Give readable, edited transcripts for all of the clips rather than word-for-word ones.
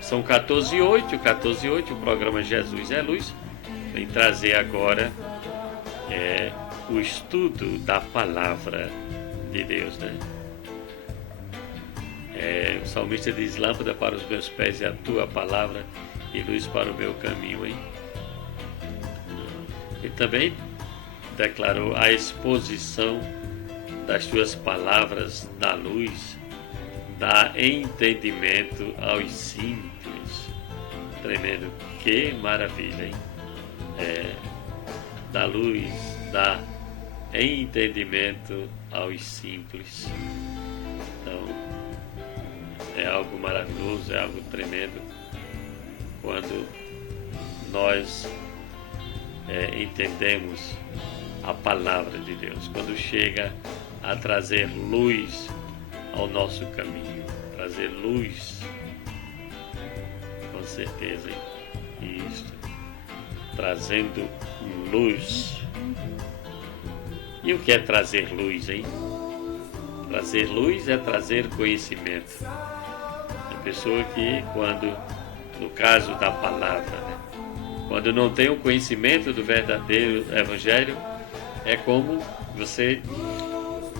São 14h08, 14h08, o programa Jesus é Luz vem trazer agora o estudo da Palavra de Deus, né? O salmista diz: lâmpada para os meus pés é a tua palavra e luz para o meu caminho, hein? E também declarou: a exposição das tuas palavras dá luz, dá entendimento aos simples. Tremendo, que maravilha, hein? Dá luz, dá entendimento aos simples. Então, é algo maravilhoso, é algo tremendo quando nós entendemos a palavra de Deus, quando chega a trazer luz ao nosso caminho, trazer luz, com certeza, isto, trazendo luz. E o que é trazer luz, hein? Trazer luz é trazer conhecimento. A pessoa que, quando, no caso da palavra, né, quando não tem o conhecimento do verdadeiro evangelho, é como você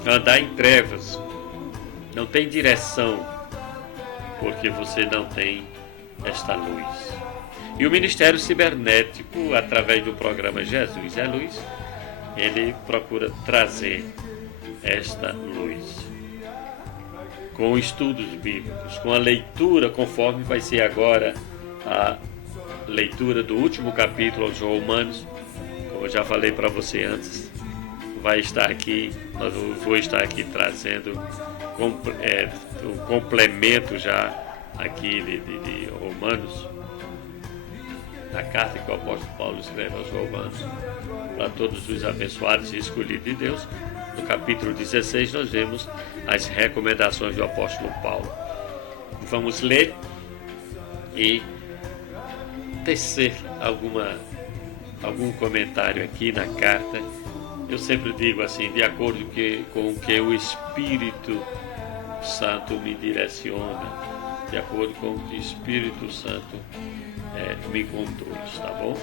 andar em trevas, não tem direção, porque você não tem esta luz. E o Ministério Cibernético, através do programa Jesus é Luz, ele procura trazer esta luz com estudos bíblicos, com a leitura, conforme vai ser agora a leitura do último capítulo aos Romanos. Como eu já falei para você antes, vai estar aqui, eu vou estar aqui trazendo o complemento já aqui de Romanos, a carta que o apóstolo Paulo escreve aos Romanos, para todos os abençoados e escolhidos de Deus. No capítulo 16 nós vemos as recomendações do apóstolo Paulo. Vamos ler e tecer algum comentário aqui na carta. Eu sempre digo assim, de acordo com o que o Espírito Santo me direciona, de acordo com o que o Espírito Santo me conduz, tá bom?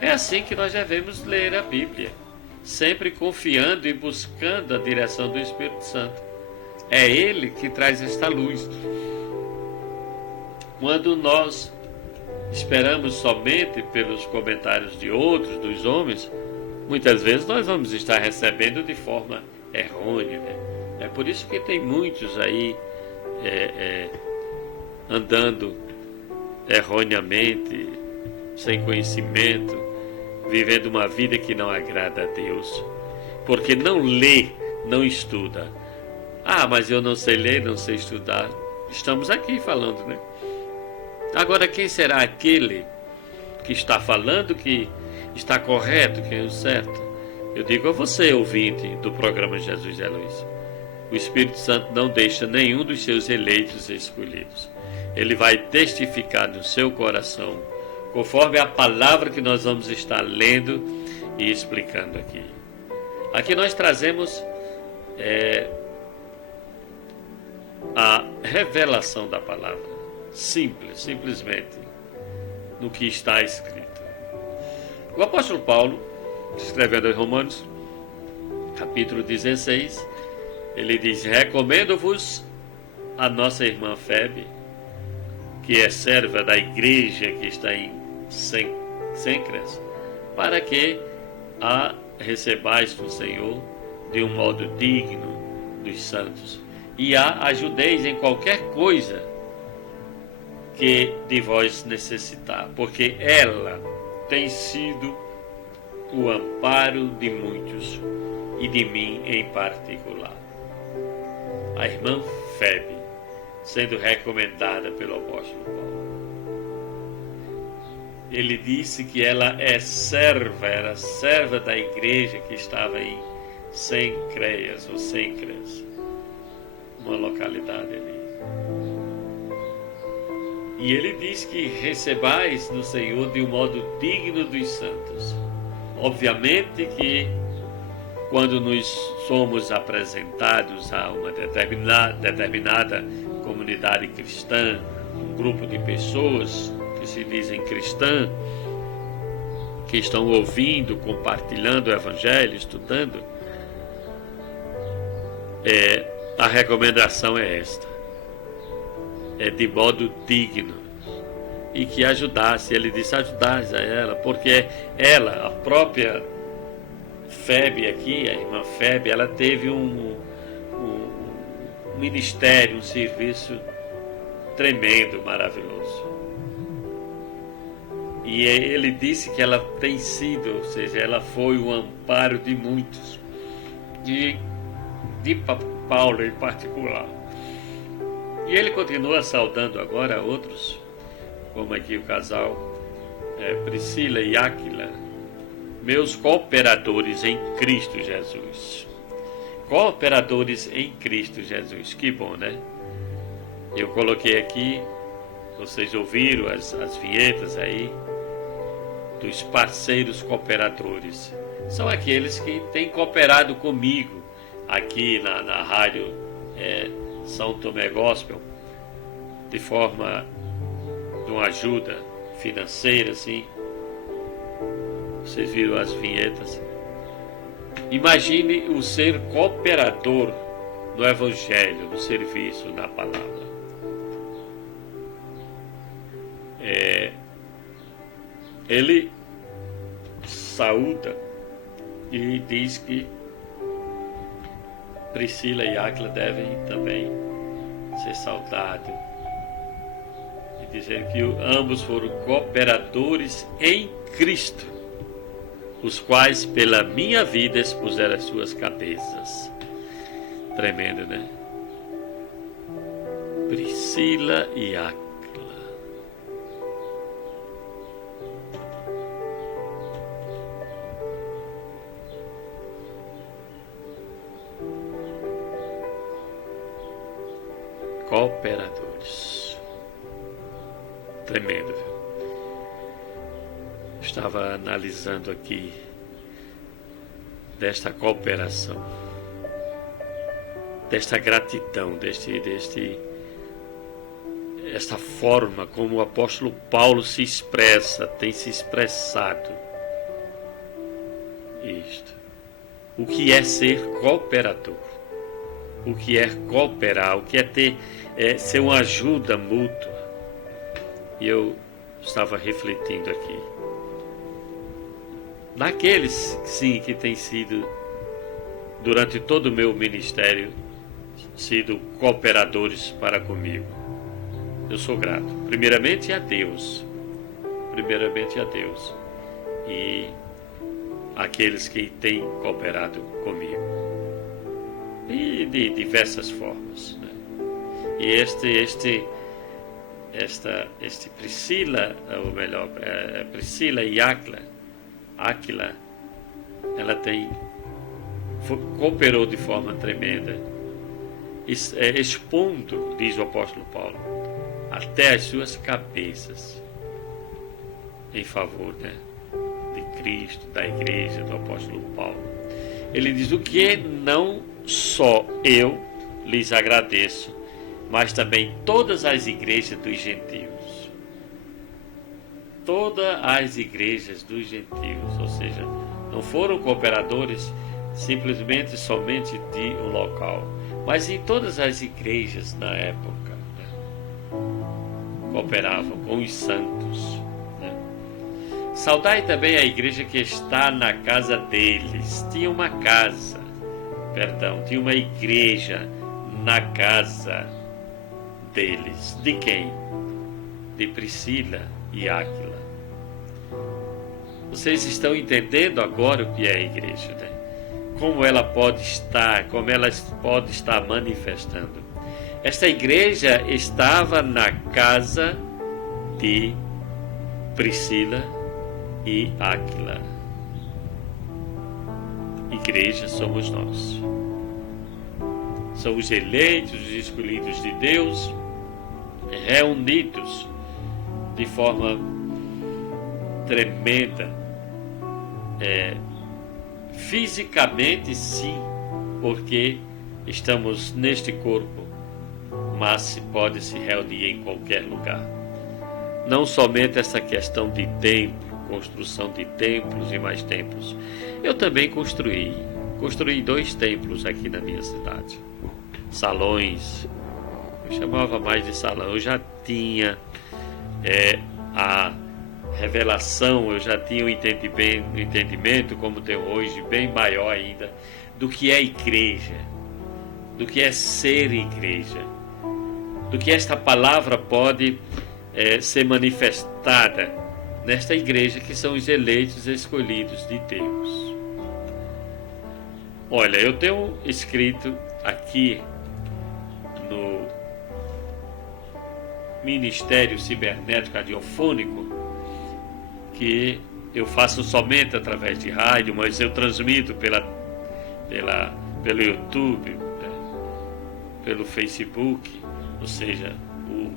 É assim que nós devemos ler a Bíblia, sempre confiando e buscando a direção do Espírito Santo. É Ele que traz esta luz. Quando nós esperamos somente pelos comentários de outros, dos homens, muitas vezes nós vamos estar recebendo de forma errônea, né? É por isso que tem muitos aí andando erroneamente, sem conhecimento, vivendo uma vida que não agrada a Deus, porque não lê, não estuda. Ah, mas eu não sei ler, não sei estudar. Estamos aqui falando, né? Agora, quem será aquele que está falando que está correto, que é o certo? Eu digo a você, ouvinte do programa Jesus é Luz. O Espírito Santo não deixa nenhum dos seus eleitos e escolhidos. Ele vai testificar no seu coração, conforme a palavra que nós vamos estar lendo e explicando aqui. Aqui nós trazemos a revelação da palavra, simplesmente, no que está escrito. O apóstolo Paulo, escrevendo aos Romanos, capítulo 16, ele diz: recomendo-vos a nossa irmã Febe, que é serva da igreja que está em Cencreas, para que a recebais do Senhor de um modo digno dos santos, e a ajudeis em qualquer coisa que de vós necessitar, porque ela tem sido o amparo de muitos e de mim em particular. A irmã Febe, sendo recomendada pelo apóstolo Paulo. Ele disse que ela era serva da igreja que estava em Cencreas, uma localidade ali. E ele diz que recebais no Senhor de um modo digno dos santos. Obviamente que quando nos somos apresentados a uma determinada comunidade cristã, um grupo de pessoas que se dizem cristãs, que estão ouvindo, compartilhando o Evangelho, estudando, a recomendação é esta: é de modo digno, e que ajudasse. Ele disse: ajudasse a ela, porque ela, a própria Febe aqui, a irmã Febe, ela teve um ministério, um serviço tremendo, maravilhoso. E ele disse que ela tem sido, ou seja, ela foi o amparo de muitos, de Paulo em particular. E ele continua saudando agora outros, como aqui o casal Priscila e Áquila, meus cooperadores em Cristo Jesus. Cooperadores em Cristo Jesus, que bom, né? Eu coloquei aqui, vocês ouviram as vinhetas aí, dos parceiros cooperadores. São aqueles que têm cooperado comigo aqui na rádio São Tomé Gospel, de forma de uma ajuda financeira, assim. Vocês viram as vinhetas. Imagine o ser cooperador no Evangelho, no serviço, na palavra. Ele saúda e diz que Priscila e Áquila devem também ser saudados, e dizer que ambos foram cooperadores em Cristo, os quais pela minha vida expuseram as suas cabeças. Tremendo, né? Priscila e Áquila. Cooperadores. Tremendo, viu? Estava analisando aqui desta cooperação, desta gratidão, esta forma como o apóstolo Paulo se expressa, tem se expressado. Isto. O que é ser cooperador? O que é cooperar? O que é ser uma ajuda mútua? E eu estava refletindo aqui. Naqueles, sim, que têm sido, durante todo o meu ministério, sido cooperadores para comigo. Eu sou grato. Primeiramente a Deus. E aqueles que têm cooperado comigo. E de diversas formas, né? E Priscila, ou melhor, Priscila e Áquila, ela cooperou de forma tremenda, expondo, diz o apóstolo Paulo, até as suas cabeças em favor, né, de Cristo, da igreja, do apóstolo Paulo. Ele diz: o que não só eu lhes agradeço, mas também todas as igrejas dos gentios. Todas as igrejas dos gentios, ou seja, não foram cooperadores simplesmente somente de um local, mas em todas as igrejas na época, né, cooperavam com os santos. Né. Saudai também a igreja que está na casa deles. Tinha uma igreja na casa deles. De quem? De Priscila e Áquila. Vocês estão entendendo agora o que é a igreja, né? Como ela pode estar manifestando. Esta igreja estava na casa de Priscila e Áquila. Igreja somos nós. São os eleitos, os escolhidos de Deus, reunidos de forma tremenda, fisicamente sim, porque estamos neste corpo, mas pode se reunir em qualquer lugar. Não somente essa questão de templo, construção de templos e mais templos. Eu também construí 2 templos aqui na minha cidade. Salões, eu chamava mais de salão. Eu já tinha a revelação, eu já tinha um entendimento, como tenho hoje, bem maior ainda, do que é igreja, do que é ser igreja, do que esta palavra pode ser manifestada nesta igreja, que são os eleitos escolhidos de Deus. Olha, eu tenho escrito aqui no Ministério Cibernético Radiofônico, que eu faço somente através de rádio, mas eu transmito pelo YouTube, pelo Facebook, ou seja, o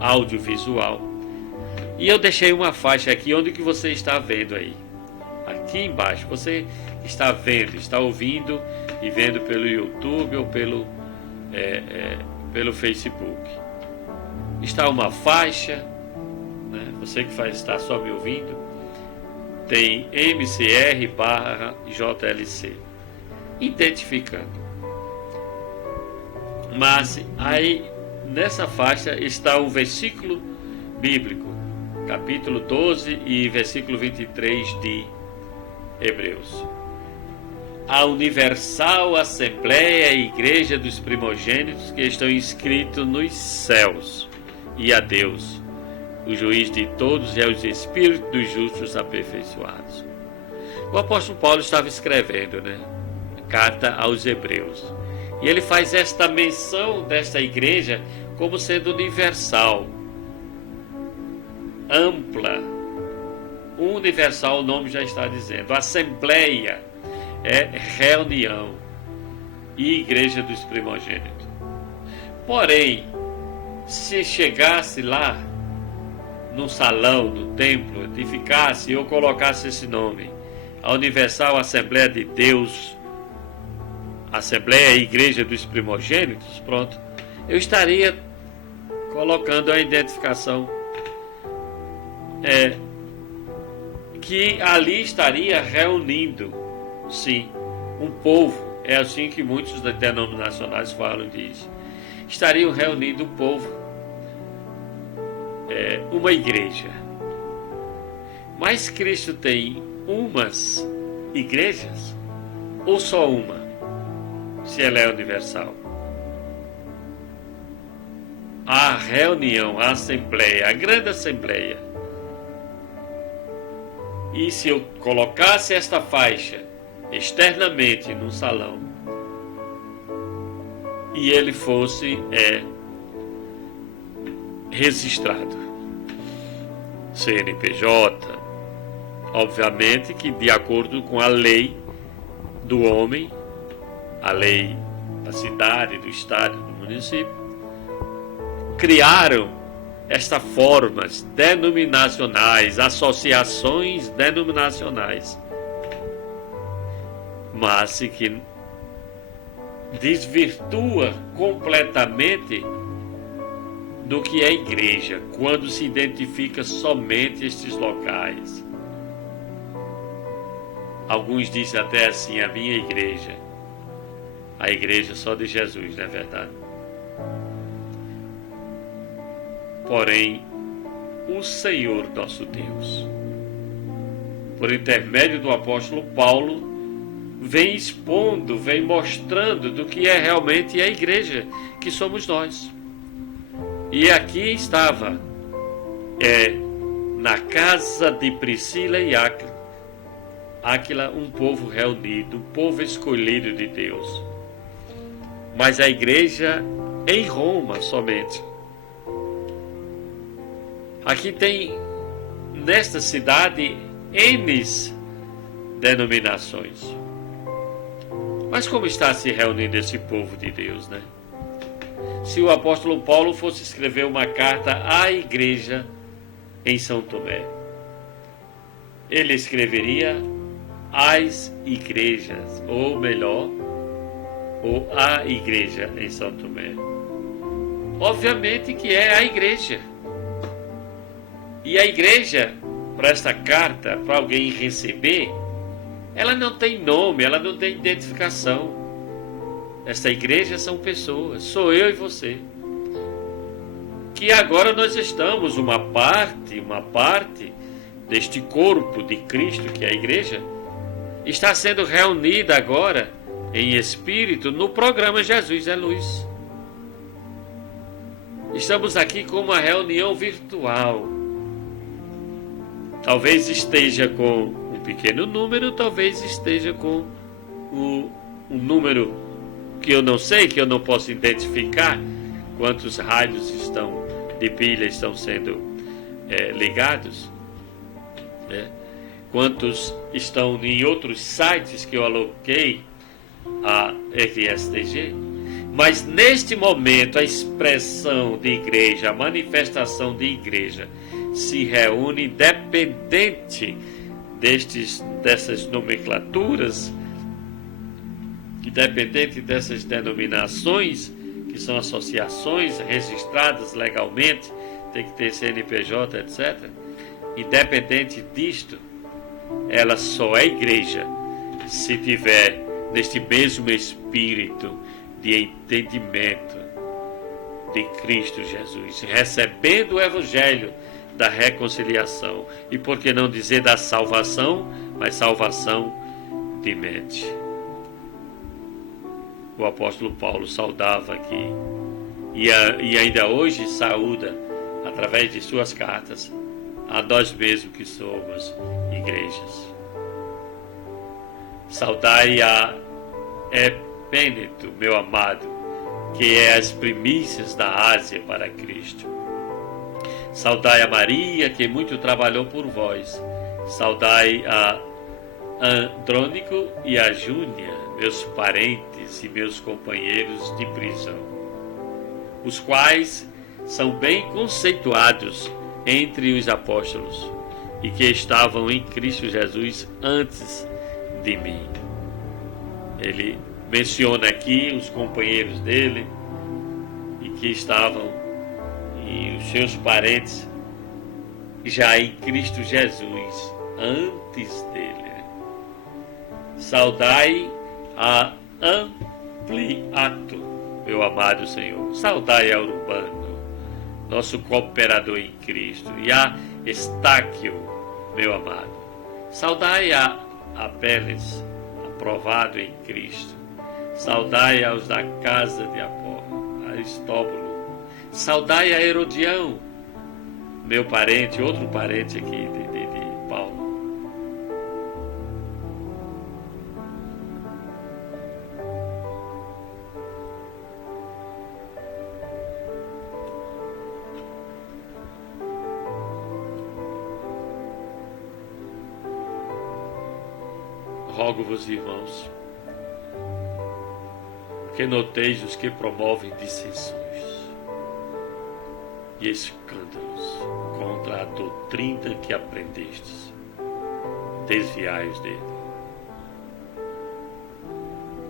audiovisual. E eu deixei uma faixa aqui, onde que você está vendo aí. Aqui embaixo, você está vendo, está ouvindo e vendo pelo YouTube ou pelo Facebook. Está uma faixa, né? Você que está só me ouvindo, tem MCR/JLC, identificando. Mas aí nessa faixa está um versículo bíblico, capítulo 12 e versículo 23 de Hebreus. A Universal Assembleia e Igreja dos Primogênitos que estão inscritos nos céus, e a Deus, o juiz de todos, e aos espíritos dos justos aperfeiçoados. O apóstolo Paulo estava escrevendo, carta aos Hebreus, e ele faz esta menção desta igreja como sendo universal, ampla. Universal, o nome já está dizendo. Assembleia é reunião, e igreja dos primogênitos. Porém, se chegasse lá no salão do templo, edificasse, eu colocasse esse nome, a Universal Assembleia de Deus, Assembleia e Igreja dos Primogênitos, pronto, eu estaria colocando a identificação que ali estaria reunindo, sim, um povo. É assim que muitos denominacionais falam disso. Estariam reunindo um povo, uma igreja. Mas Cristo tem umas igrejas ou só uma, se ela é universal? A reunião, a assembleia, a grande assembleia. E se eu colocasse esta faixa externamente num salão, e ele fosse registrado, CNPJ, obviamente que de acordo com a lei do homem, a lei da cidade, do estado, do município, criaram estas formas denominacionais, associações denominacionais, mas que desvirtua completamente do que é igreja, quando se identifica somente estes locais. Alguns dizem até assim, a minha igreja, a igreja só de Jesus, não é verdade? Porém, o Senhor nosso Deus, por intermédio do apóstolo Paulo, vem expondo, vem mostrando do que é realmente a igreja, que somos nós. E aqui estava, na casa de Priscila e Áquila, um povo reunido, um povo escolhido de Deus. Mas a igreja em Roma somente. Aqui tem, nesta cidade, N denominações. Mas como está se reunindo esse povo de Deus, né? Se o apóstolo Paulo fosse escrever uma carta à igreja em São Tomé, ele escreveria às igrejas, ou melhor, ou a igreja em São Tomé. Obviamente que é a igreja. E a igreja, para esta carta, para alguém receber, ela não tem nome, ela não tem identificação. Esta igreja são pessoas, sou eu e você. Que agora nós estamos, uma parte deste corpo de Cristo, que é a igreja, está sendo reunida agora em espírito no programa Jesus é Luz. Estamos aqui com uma reunião virtual. Talvez esteja com um pequeno número, talvez esteja com um número que eu não sei, que eu não posso identificar quantos rádios de pilha estão sendo ligados, né? Quantos estão em outros sites que eu aloquei a RSTG. Mas neste momento a expressão de igreja, a manifestação de igreja se reúne independente dessas nomenclaturas, independente dessas denominações, que são associações registradas legalmente, tem que ter CNPJ, etc. Independente disto, ela só é igreja se tiver neste mesmo espírito de entendimento de Cristo Jesus, recebendo o Evangelho da reconciliação e, por que não dizer, da salvação, mas salvação de mente. O apóstolo Paulo saudava aqui e ainda hoje saúda, através de suas cartas, a nós mesmos que somos igrejas. Saudai a Epêneto, meu amado, que é as primícias da Ásia para Cristo. Saudai a Maria, que muito trabalhou por vós. Saudai a Andrônico e a Júnia, meus parentes e meus companheiros de prisão, os quais são bem conceituados entre os apóstolos e que estavam em Cristo Jesus antes de mim. Ele menciona aqui os companheiros dele e que estavam e os seus parentes já em Cristo Jesus antes dele. Saudai a Ampliato, meu amado Senhor. Saudai a Urbano, nosso cooperador em Cristo, e a Estáquio, meu amado. Saudai a Apeles, aprovado em Cristo. Saudai aos da casa de Apolo, Aristóbulo. Saudai a Herodião, meu parente, outro parente aqui de Paulo. Rogo-vos, irmãos, que noteis os que promovem dissensões e escândalos contra a doutrina que aprendestes. Desviai-os dele.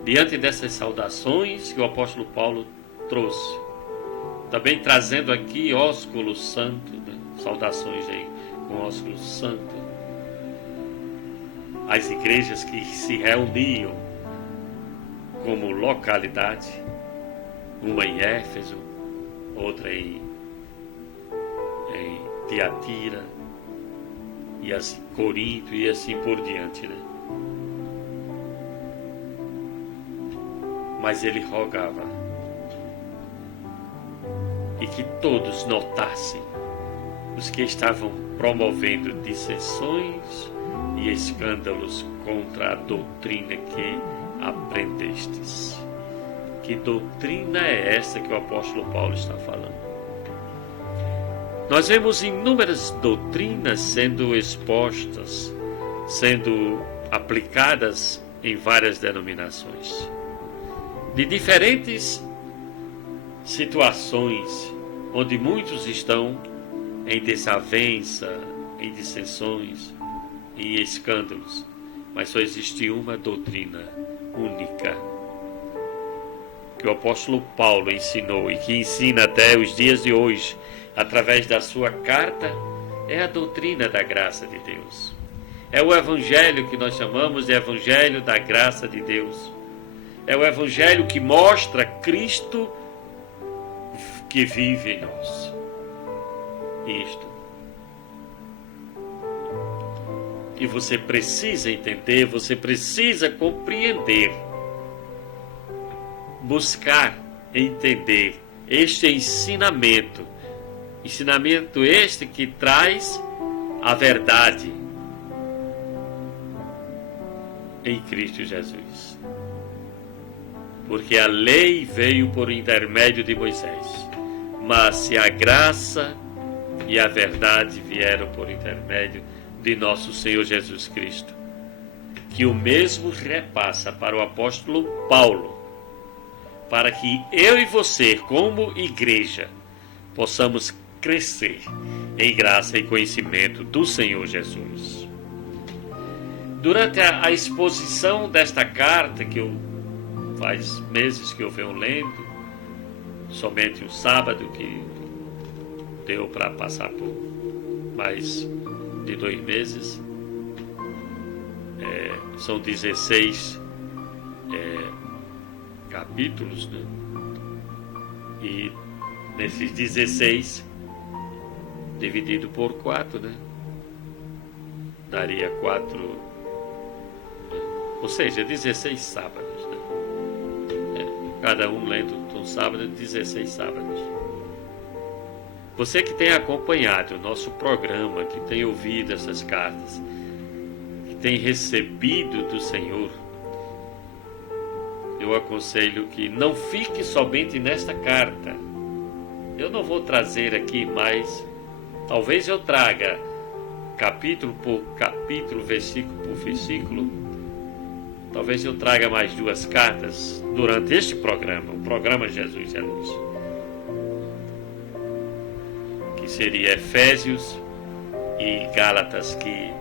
Diante dessas saudações que o apóstolo Paulo trouxe, também trazendo aqui ósculo santo, né? Saudações aí com ósculo santo, as igrejas que se reuniam como localidade, uma em Éfeso, outra em Tiatira, e assim Corinto, e assim por diante, né? Mas ele rogava e que todos notassem os que estavam promovendo dissensões e escândalos contra a doutrina que aprendestes. Que doutrina é essa que o apóstolo Paulo está falando? Nós vemos inúmeras doutrinas sendo expostas, sendo aplicadas em várias denominações, de diferentes situações, onde muitos estão em desavença, em dissensões, em escândalos, mas só existe uma doutrina única. que o apóstolo Paulo ensinou e que ensina até os dias de hoje, através da sua carta, é a doutrina da graça de Deus. É o evangelho que nós chamamos de evangelho da graça de Deus. É o evangelho que mostra Cristo que vive em nós. Isto. E você precisa entender, você precisa compreender, buscar entender este ensinamento. Ensinamento este que traz a verdade em Cristo Jesus. Porque a lei veio por intermédio de Moisés, mas se a graça e a verdade vieram por intermédio de nosso Senhor Jesus Cristo, que o mesmo repassa para o apóstolo Paulo, para que eu e você, como igreja, possamos crescer em graça e conhecimento do Senhor Jesus. Durante a exposição desta carta, que faz meses que eu venho lendo, somente um sábado que deu para passar por mais de 2 meses, são 16 capítulos, né? E nesses 16, dividido por 4, né? Daria 4, ou seja, 16 sábados, né? Cada um lendo um sábado, 16 sábados. Você que tem acompanhado o nosso programa, que tem ouvido essas cartas, que tem recebido do Senhor, eu aconselho que não fique somente nesta carta. Eu não vou trazer aqui mais, talvez eu traga capítulo por capítulo, versículo por versículo. Talvez eu traga mais 2 cartas durante este programa, o programa Jesus é Luz, que seria Efésios e Gálatas, que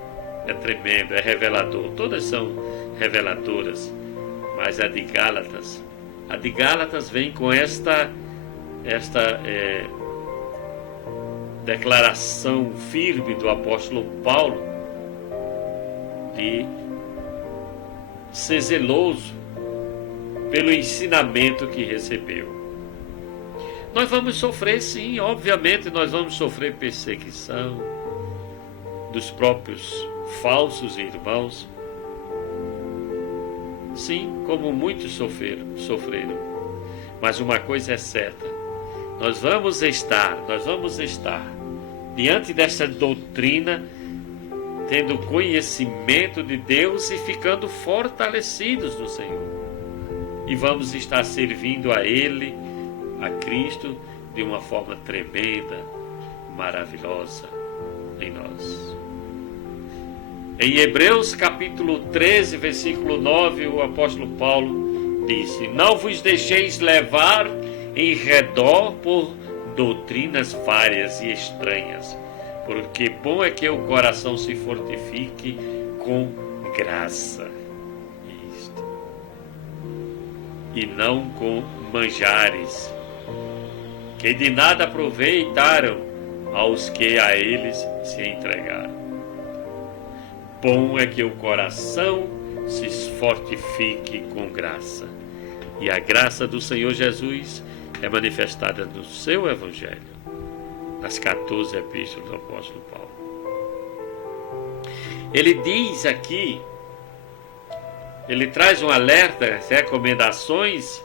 é tremendo, é revelador. Todas são reveladoras, mas a de Gálatas vem com esta declaração firme do apóstolo Paulo de ser zeloso pelo ensinamento que recebeu. Nós vamos sofrer, sim, obviamente nós vamos sofrer perseguição dos próprios falsos irmãos, sim, como muitos sofreram. Mas uma coisa é certa, nós vamos estar diante desta doutrina, tendo conhecimento de Deus e ficando fortalecidos no Senhor. E vamos estar servindo a Ele, a Cristo, de uma forma tremenda, maravilhosa em nós. Em Hebreus capítulo 13, versículo 9, o apóstolo Paulo disse: não vos deixeis levar em redor por doutrinas várias e estranhas, porque bom é que o coração se fortifique com graça, isto, e não com manjares, que de nada aproveitaram aos que a eles se entregaram. Bom é que o coração se fortifique com graça, e a graça do Senhor Jesus é manifestada no seu Evangelho, nas 14 epístolas do apóstolo Paulo. Ele diz aqui, ele traz um alerta, recomendações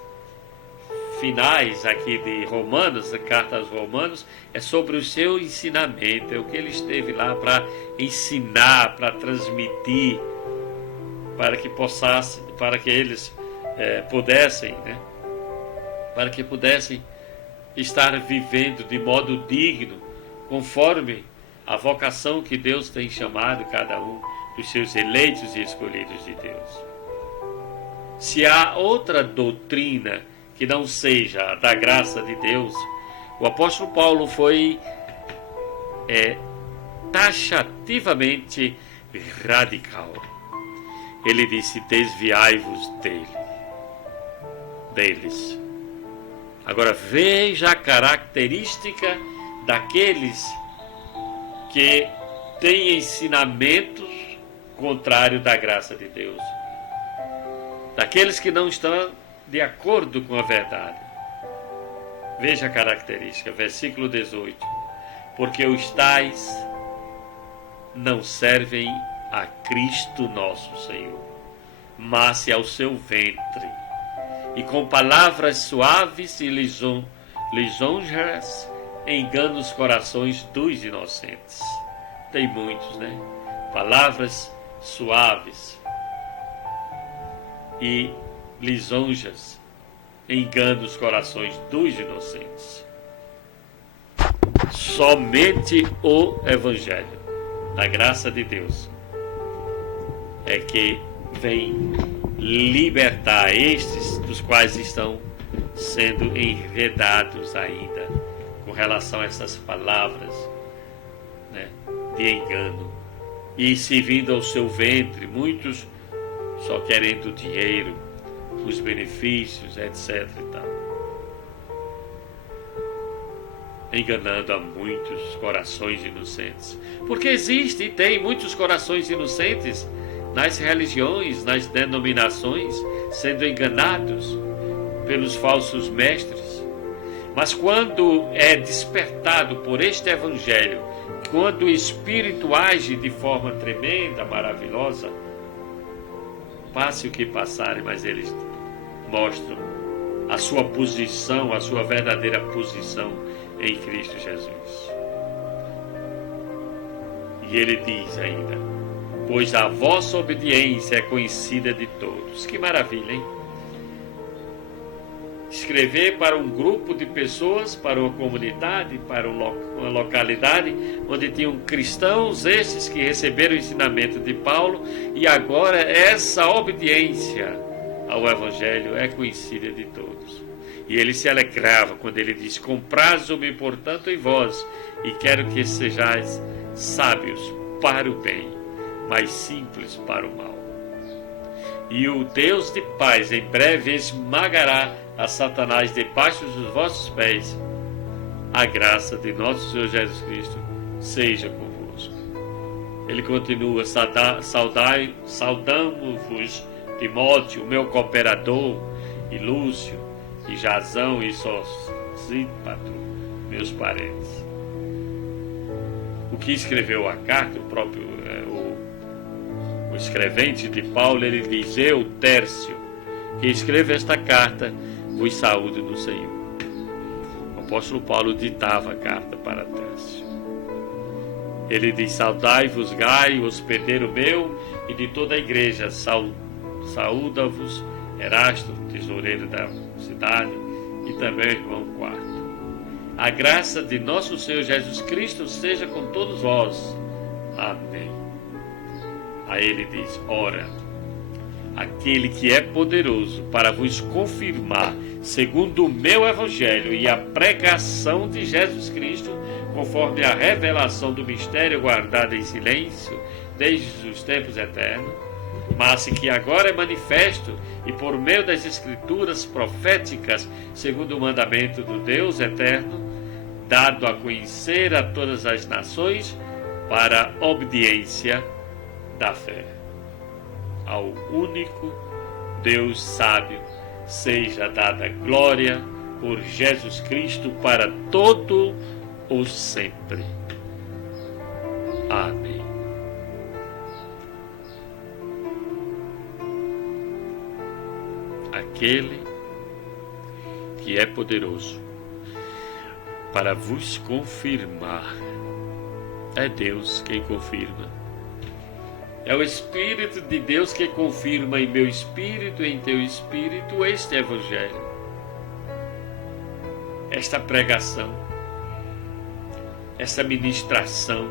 finais aqui de Romanos, a carta aos Romanos, é sobre o seu ensinamento, é o que ele esteve lá para ensinar, para transmitir, para que eles pudessem, né? Para que pudessem estar vivendo de modo digno, conforme a vocação que Deus tem chamado cada um dos seus eleitos e escolhidos de Deus. Se há outra doutrina que não seja a da graça de Deus, o apóstolo Paulo foi taxativamente radical. Ele disse: desviai-vos deles. Agora veja a característica daqueles que têm ensinamentos contrários da graça de Deus. Daqueles que não estão de acordo com a verdade. Veja a característica, versículo 18. Porque os tais não servem a Cristo nosso Senhor, mas ao seu ventre, e com palavras suaves e lisonjas enganam os corações dos inocentes. Tem muitos, né? Palavras suaves e lisonjas enganam os corações dos inocentes. Somente o Evangelho da graça de Deus é que vem libertar estes dos quais estão sendo enredados ainda com relação a essas palavras, né, de engano, e servindo ao seu ventre, muitos só querendo dinheiro, os benefícios, etc. e tal. Enganando a muitos corações inocentes. Porque existe e tem muitos corações inocentes nas religiões, nas denominações, sendo enganados pelos falsos mestres. Mas quando é despertado por este Evangelho, quando o Espírito age de forma tremenda, maravilhosa, passe o que passarem, mas eles mostram a sua posição, a sua verdadeira posição em Cristo Jesus. E ele diz ainda: pois a vossa obediência é conhecida de todos. Que maravilha, hein? Escrever para um grupo de pessoas, para uma comunidade, para uma localidade, onde tinham cristãos, estes que receberam o ensinamento de Paulo, e agora essa obediência ao Evangelho é conhecida de todos. E ele se alegrava quando ele diz: comprazo-me, portanto, em vós, e quero que sejais sábios para o bem, mas simples para o mal. E o Deus de paz em breve esmagará a Satanás debaixo dos vossos pés. A graça de nosso Senhor Jesus Cristo seja convosco. Ele continua: saudamo-vos Timóteo, meu cooperador, e Lúcio, e Jasão, e Sosípater, meus parentes. O que escreveu a carta, o próprio o escrevente de Paulo, ele diz: eu, Tércio, que escrevo esta carta, vos saúdo no Senhor. O apóstolo Paulo ditava a carta para Tércio. Ele diz: saudai-vos Gaio, hospedeiro meu, e de toda a igreja. Saúda-vos Erasto, tesoureiro da cidade, e também o irmão Quarto. A graça de nosso Senhor Jesus Cristo seja com todos vós. Amém. Aí ele diz: ora, aquele que é poderoso para vos confirmar, segundo o meu evangelho e a pregação de Jesus Cristo, conforme a revelação do mistério guardado em silêncio desde os tempos eternos, mas que agora é manifesto, e por meio das escrituras proféticas, segundo o mandamento do Deus eterno, dado a conhecer a todas as nações para a obediência da fé. Ao único Deus sábio seja dada glória por Jesus Cristo para todo o sempre. Amém. Aquele que é poderoso para vos confirmar, é Deus quem confirma. É o Espírito de Deus que confirma em meu espírito e em teu espírito este Evangelho, esta pregação, esta ministração,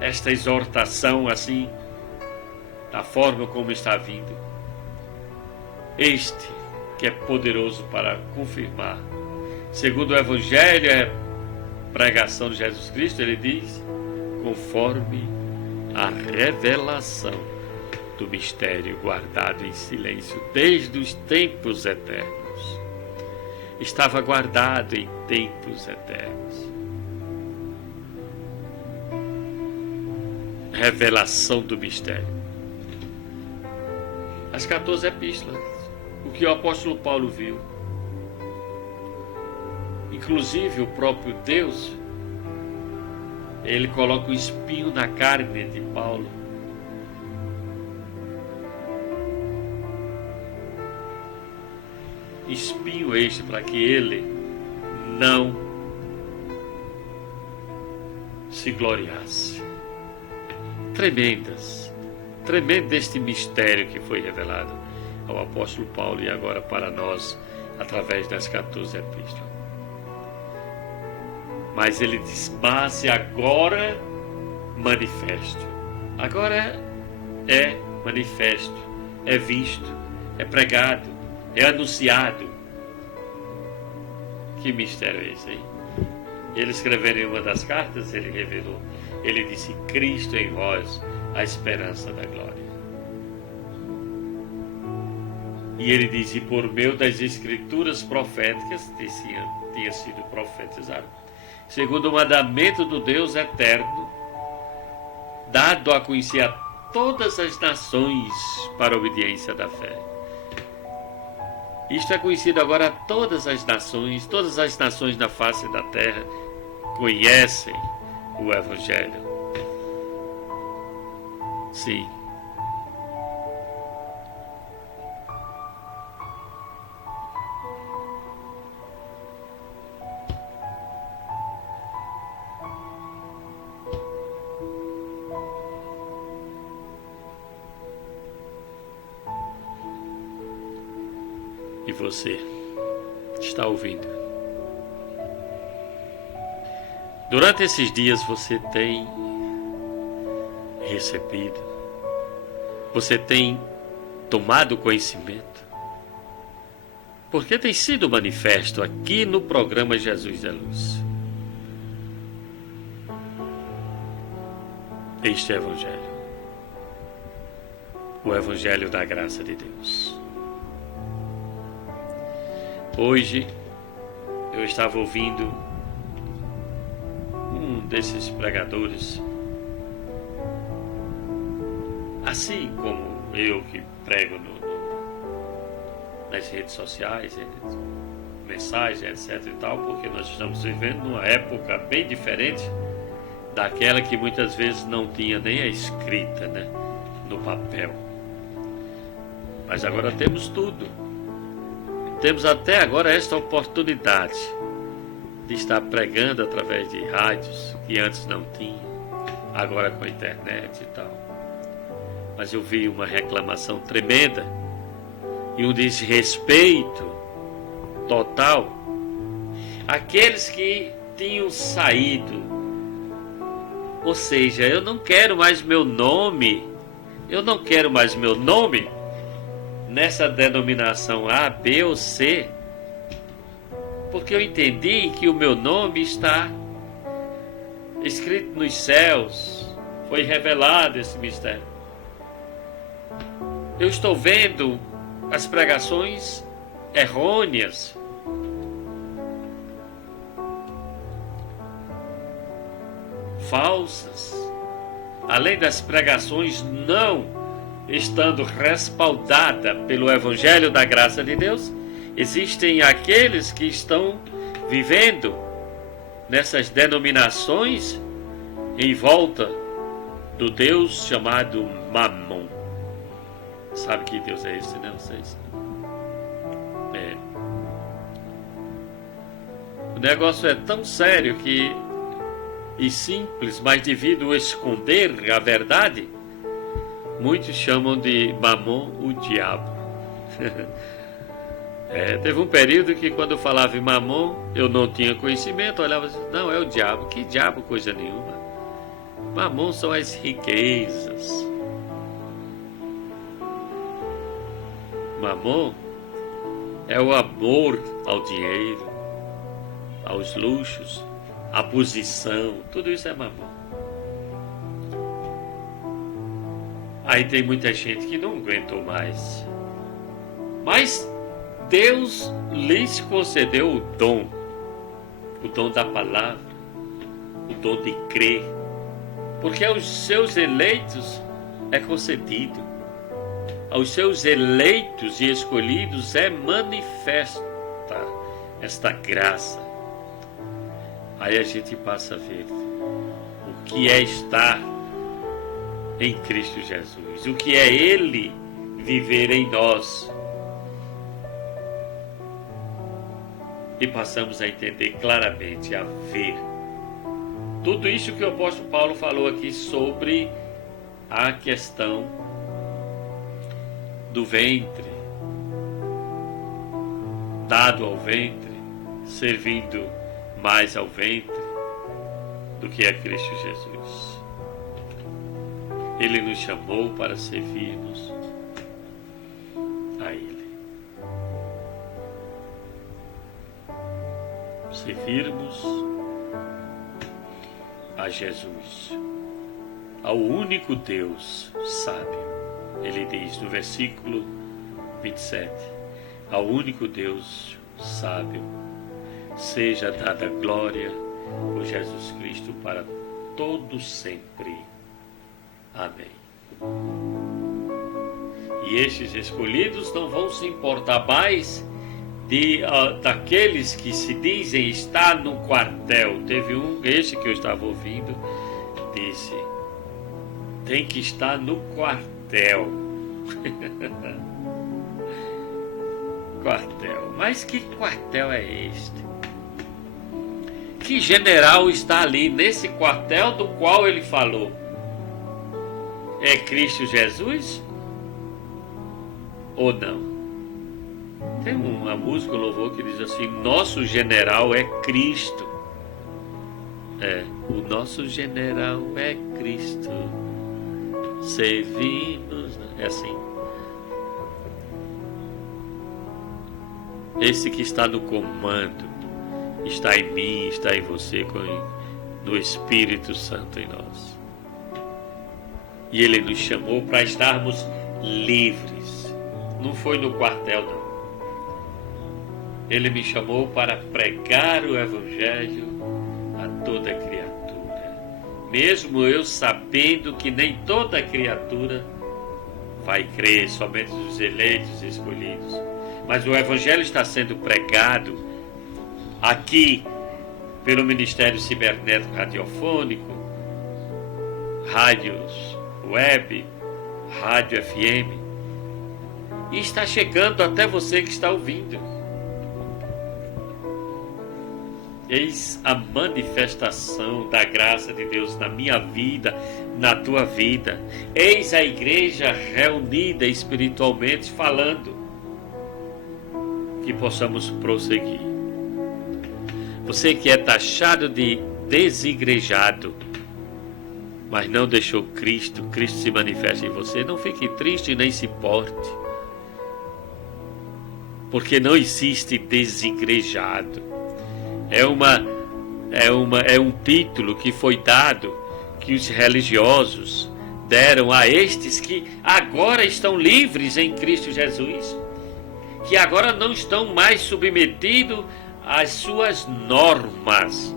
esta exortação assim, da forma como está vindo. Este que é poderoso para confirmar. Segundo o Evangelho, é pregação de Jesus Cristo, ele diz, conforme a revelação do mistério guardado em silêncio desde os tempos eternos. estava guardado em tempos eternos. Revelação do mistério. As 14 epístolas, o que o apóstolo Paulo viu. Inclusive o próprio Deus, ele coloca um espinho na carne de Paulo. Espinho este para que ele não se gloriasse. Tremendo este mistério que foi revelado ao apóstolo Paulo e agora para nós através das 14 epístolas. Mas ele diz, mas agora manifesto. Agora é manifesto, é visto, é pregado, é anunciado. Que mistério é esse aí? Ele escrevendo em uma das cartas, ele revelou. Ele disse, Cristo em vós, a esperança da glória. E ele diz, e por meio das escrituras proféticas, tinha sido profetizado, segundo o mandamento do Deus eterno, dado a conhecer a todas as nações para a obediência da fé. Isto é conhecido agora a todas as nações na face da terra conhecem o Evangelho. Sim. E você está ouvindo? Durante esses dias você tem recebido, você tem tomado conhecimento, porque tem sido manifesto aqui no programa Jesus é Luz. Este é o Evangelho, o Evangelho da graça de Deus. Hoje eu estava ouvindo um desses pregadores, assim como eu que prego nas redes sociais, mensagens, etc e tal, porque nós estamos vivendo numa época bem diferente daquela que muitas vezes não tinha nem a escrita, né, no papel. Mas agora temos tudo. Temos até agora esta oportunidade de estar pregando através de rádios que antes não tinha, agora com a internet e tal. Mas eu vi uma reclamação tremenda e um desrespeito total àqueles que tinham saído. Ou seja, eu não quero mais meu nome nessa denominação A, B ou C, porque eu entendi que o meu nome está escrito nos céus, foi revelado esse mistério. Eu estou vendo as pregações errôneas, falsas, além das pregações não estando respaldada pelo Evangelho da graça de Deus. Existem aqueles que estão vivendo nessas denominações em volta do Deus chamado Mamon. Sabe que Deus é esse, né? Vocês? O negócio é tão sério e simples, mas devido a esconder a verdade, muitos chamam de Mamon o diabo. Teve um período que quando eu falava em Mamon, eu não tinha conhecimento, olhava assim, não, é o diabo. Que diabo, coisa nenhuma. Mamon são as riquezas. Mamon é o amor ao dinheiro, aos luxos, à posição, tudo isso é Mamon. Aí tem muita gente que não aguentou mais. Mas Deus lhes concedeu o dom da palavra, o dom de crer, porque aos seus eleitos é concedido, aos seus eleitos e escolhidos é manifesta esta graça. Aí a gente passa a ver o que é estar em Cristo Jesus, o que é Ele viver em nós. E passamos a entender claramente, a ver tudo isso que o apóstolo Paulo falou aqui sobre a questão do ventre, dado ao ventre, servindo mais ao ventre do que a Cristo Jesus. Ele nos chamou para servirmos a Ele. Servirmos a Jesus, ao único Deus sábio. Ele diz no versículo 27, ao único Deus sábio, seja dada glória por Jesus Cristo para todo sempre. Amém. E estes escolhidos não vão se importar mais daqueles que se dizem estar no quartel. Teve este que eu estava ouvindo, disse, tem que estar no quartel. Quartel. Mas que quartel é este? Que general está ali nesse quartel do qual ele falou? É Cristo Jesus? Ou não? Tem uma música, um louvor que diz assim, nosso general é Cristo. O nosso general é Cristo. Servimos. É assim. Esse que está no comando, está em mim, está em você, no Espírito Santo em nós. E Ele nos chamou para estarmos livres. Não foi no quartel, não. Ele me chamou para pregar o Evangelho a toda criatura. Mesmo eu sabendo que nem toda criatura vai crer, somente os eleitos e escolhidos. Mas o Evangelho está sendo pregado aqui pelo Ministério Cibernético Radiofônico, rádios web, rádio FM, e está chegando até você que está ouvindo. Eis a manifestação da graça de Deus na minha vida, na tua vida. Eis a igreja reunida espiritualmente falando. Que possamos prosseguir. Você que é taxado de desigrejado, mas não deixou Cristo se manifesta em você, não fique triste nem se importe. Porque não existe desigrejado. É um título que foi dado, que os religiosos deram a estes que agora estão livres em Cristo Jesus, que agora não estão mais submetidos às suas normas,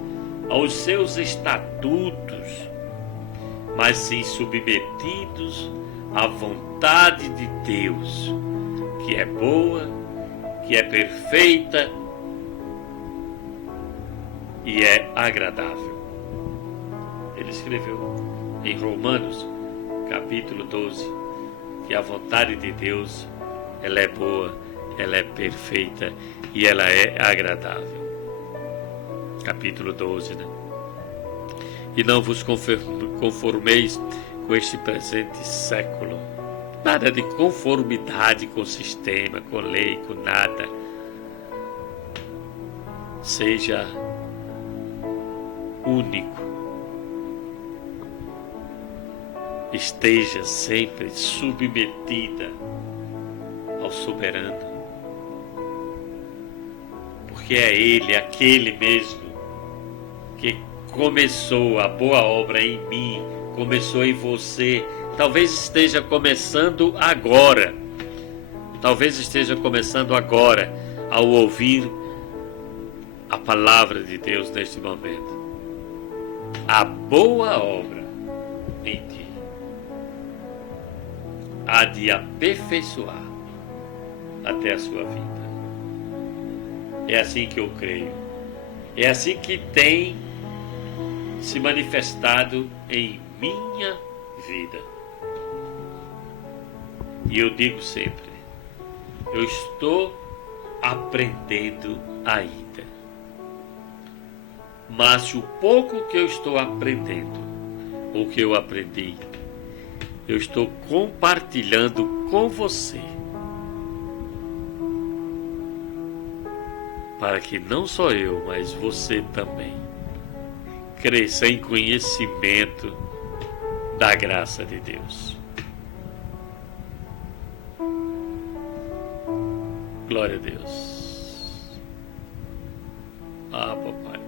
aos seus estatutos, mas sim submetidos à vontade de Deus, que é boa, que é perfeita e é agradável. Ele escreveu em Romanos, capítulo 12, que a vontade de Deus, ela é boa, ela é perfeita e ela é agradável. Capítulo 12, né? E não vos conformeis com este presente século. Nada de conformidade com o sistema, com lei, com nada. Seja único. Esteja sempre submetida ao soberano. Porque é Ele, aquele mesmo, que começou a boa obra em mim, começou em você, talvez esteja começando agora. talvez esteja começando agora ao ouvir a palavra de Deus neste momento. A boa obra em ti há de aperfeiçoar até a sua vida. É assim que eu creio. É assim que tem se manifestado em minha vida. E eu digo sempre, eu estou aprendendo ainda. Mas o pouco que eu estou aprendendo, o que eu aprendi, eu estou compartilhando com você. Para que não só eu, mas você também cresça em conhecimento da graça de Deus. Glória a Deus. Ah, papai.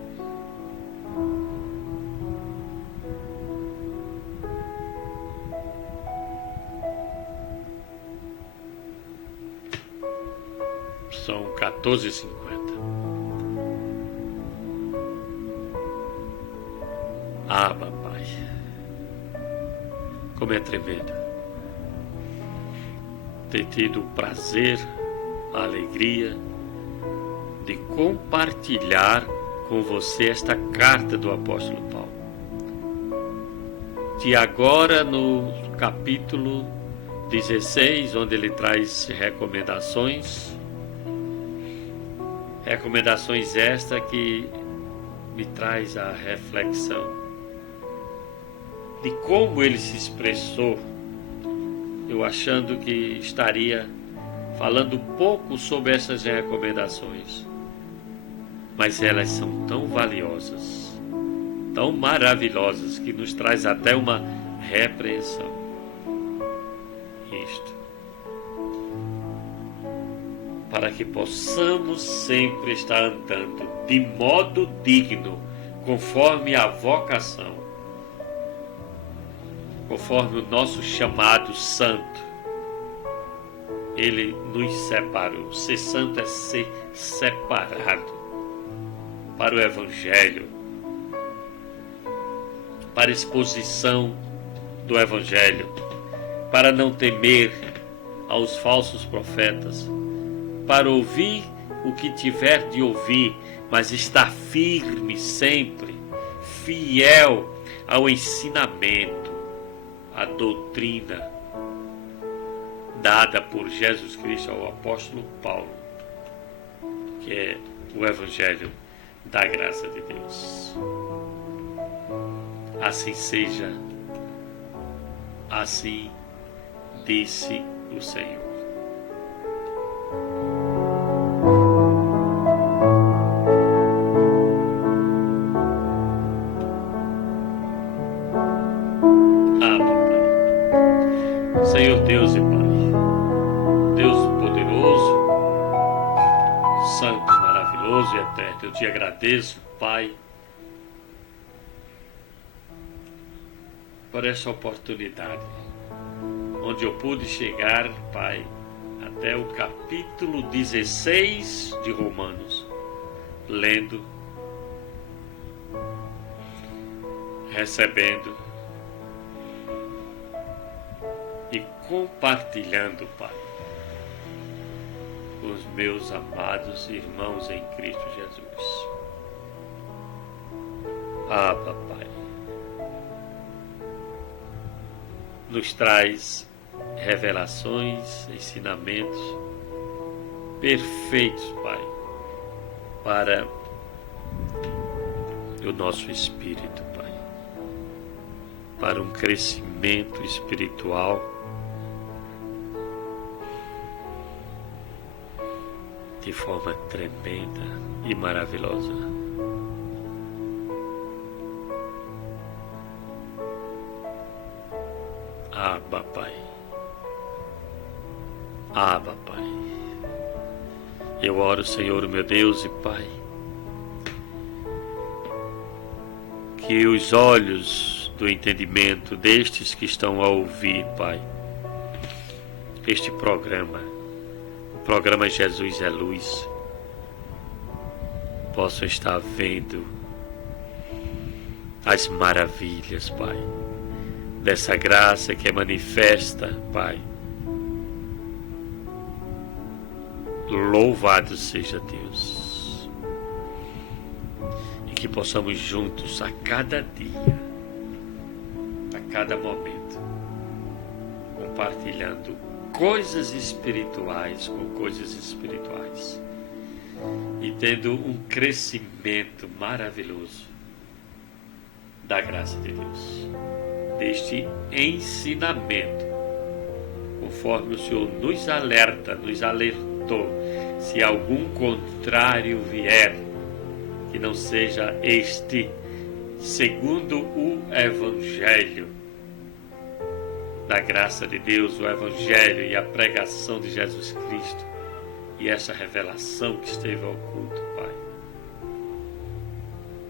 São 14h50. Ah, papai. Como é tremendo ter tido o prazer, a alegria de compartilhar com você esta carta do apóstolo Paulo. De agora no capítulo 16, onde ele traz recomendações esta que me traz a reflexão de como ele se expressou, eu achando que estaria falando pouco sobre essas recomendações, mas elas são tão valiosas, tão maravilhosas, que nos traz até uma repreensão. Isto para que possamos sempre estar andando de modo digno, conforme a vocação, conforme o nosso chamado santo. Ele nos separou. Ser santo é ser separado para o Evangelho, para a exposição do Evangelho, para não temer aos falsos profetas, para ouvir o que tiver de ouvir, mas estar firme sempre, fiel ao ensinamento, à doutrina dada por Jesus Cristo ao apóstolo Paulo, que é o Evangelho da graça de Deus. Assim seja, assim disse o Senhor. Senhor Deus e Pai, Deus poderoso, santo, maravilhoso e eterno, eu te agradeço, Pai, por essa oportunidade, onde eu pude chegar, Pai, até o capítulo 16 de Romanos, lendo, recebendo e compartilhando, Pai, com os meus amados irmãos em Cristo Jesus. Ah, Papai, nos traz revelações, ensinamentos perfeitos, Pai, para o nosso espírito, Pai, para um crescimento espiritual de forma tremenda e maravilhosa. Abba, Pai. Abba, Pai. Eu oro, Senhor, meu Deus e Pai, que os olhos do entendimento destes que estão a ouvir, Pai, este programa, programa Jesus é Luz possam estar vendo as maravilhas, Pai, dessa graça que é manifesta, Pai. Louvado seja Deus. E que possamos juntos a cada dia, a cada momento, compartilhando coisas espirituais com coisas espirituais e tendo um crescimento maravilhoso da graça de Deus, deste ensinamento, conforme o Senhor nos alerta, nos alertou. Se algum contrário vier, que não seja este, segundo o Evangelho da graça de Deus, o Evangelho e a pregação de Jesus Cristo, e essa revelação que esteve oculta, Pai,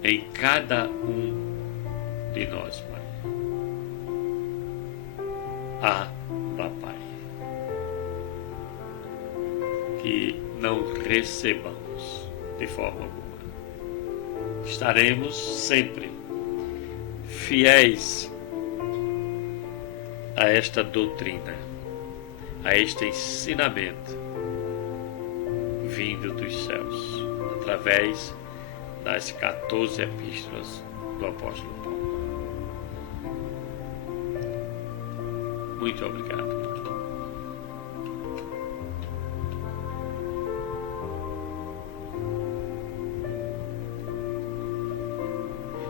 em cada um de nós, Pai. Pai. Que não recebamos de forma alguma. Estaremos sempre fiéis a esta doutrina, a este ensinamento vindo dos céus, através das 14 epístolas do apóstolo Paulo. Muito obrigado.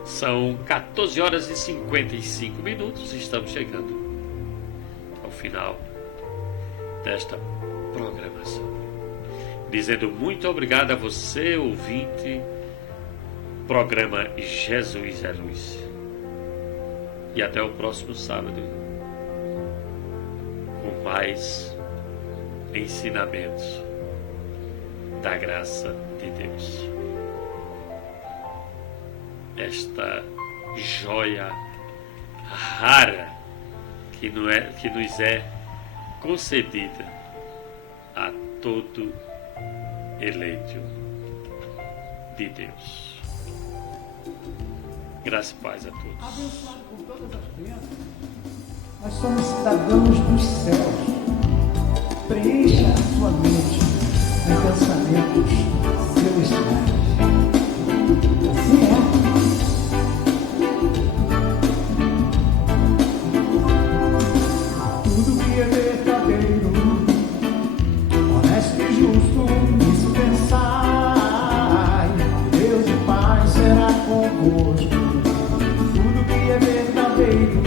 São 14 horas e 55 minutos. Estamos chegando ao final desta programação. Dizendo muito obrigado a você, ouvinte, programa Jesus é Luz. E até o próximo sábado, com mais ensinamentos da graça de Deus. Esta joia rara que nos é concedida a todo eleito de Deus. Graça e paz a todos. Abençoado com todas as bênçãos, nós somos cidadãos dos céus. Preencha a sua mente com pensamentos celestiais. Assim é. Tudo que é verdadeiro, honesto e justo, nisso pensai. Deus e Pai será convosco. Tudo que é verdadeiro,